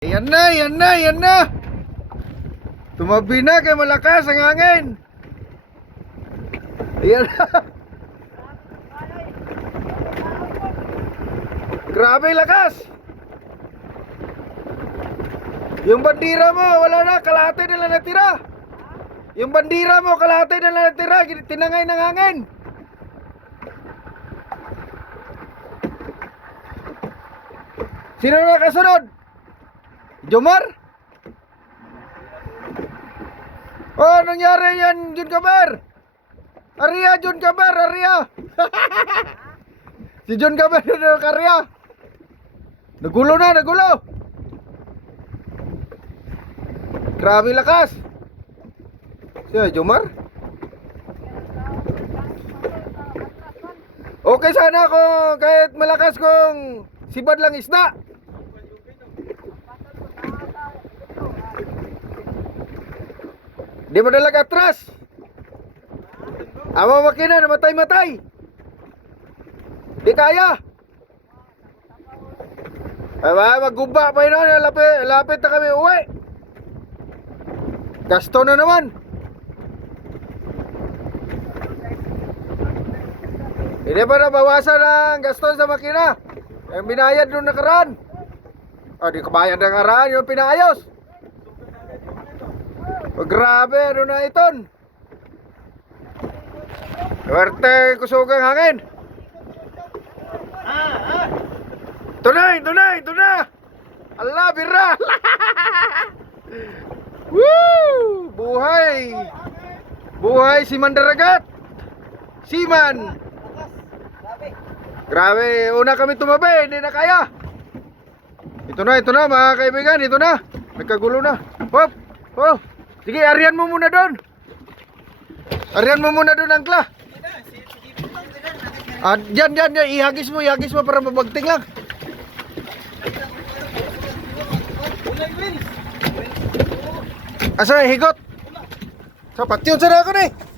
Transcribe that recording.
Yan na, yan na, yan na. Tumabi na kay malakas ang hangin. Ayan na. Grabe lakas. Yung bandira mo, wala na, kalahati na lang natira. Yung bandira mo, kalahati na lang natira. Tinangay ng hangin. Sino na kasunod? Jomar? Oh, nangyari yan, Jun Kaber? Arya, Jun Kaber, Arya. Si Jun Kaber na karya. Nagulo na, nagulo. Grabe lakas. Siya, Jomar? Okay sana kung kahit malakas kung sibad lang isda. Di mo talaga atras. Ama makina, namatay-matay. Di kaya. Ay ba, magguba pa yun. Lapit na kami uwi. Gasto na naman. Hindi pa nabawasan ang gasto sa makina. Yung binayad nung nakaraan. O, di kabayad ng nakaraan yung pinayos. Oh, grabe, ano na iton? Swerte kusugang hangin. Ito na, ito na, ito na. Ala, bira. Woo! Buhay. Buhay si Mandaragat. Siman. Grabe, una kami tumabi, hindi na kaya. Ito na mga kaibigan, ito na. Nagkagulo na. Hop, hop. Sige, arian mo muna doon. Arian mo muna doon, Angkla. Diyan, ihagis mo para mabagting lang. Asa, higot. So, patyon sana ako na eh.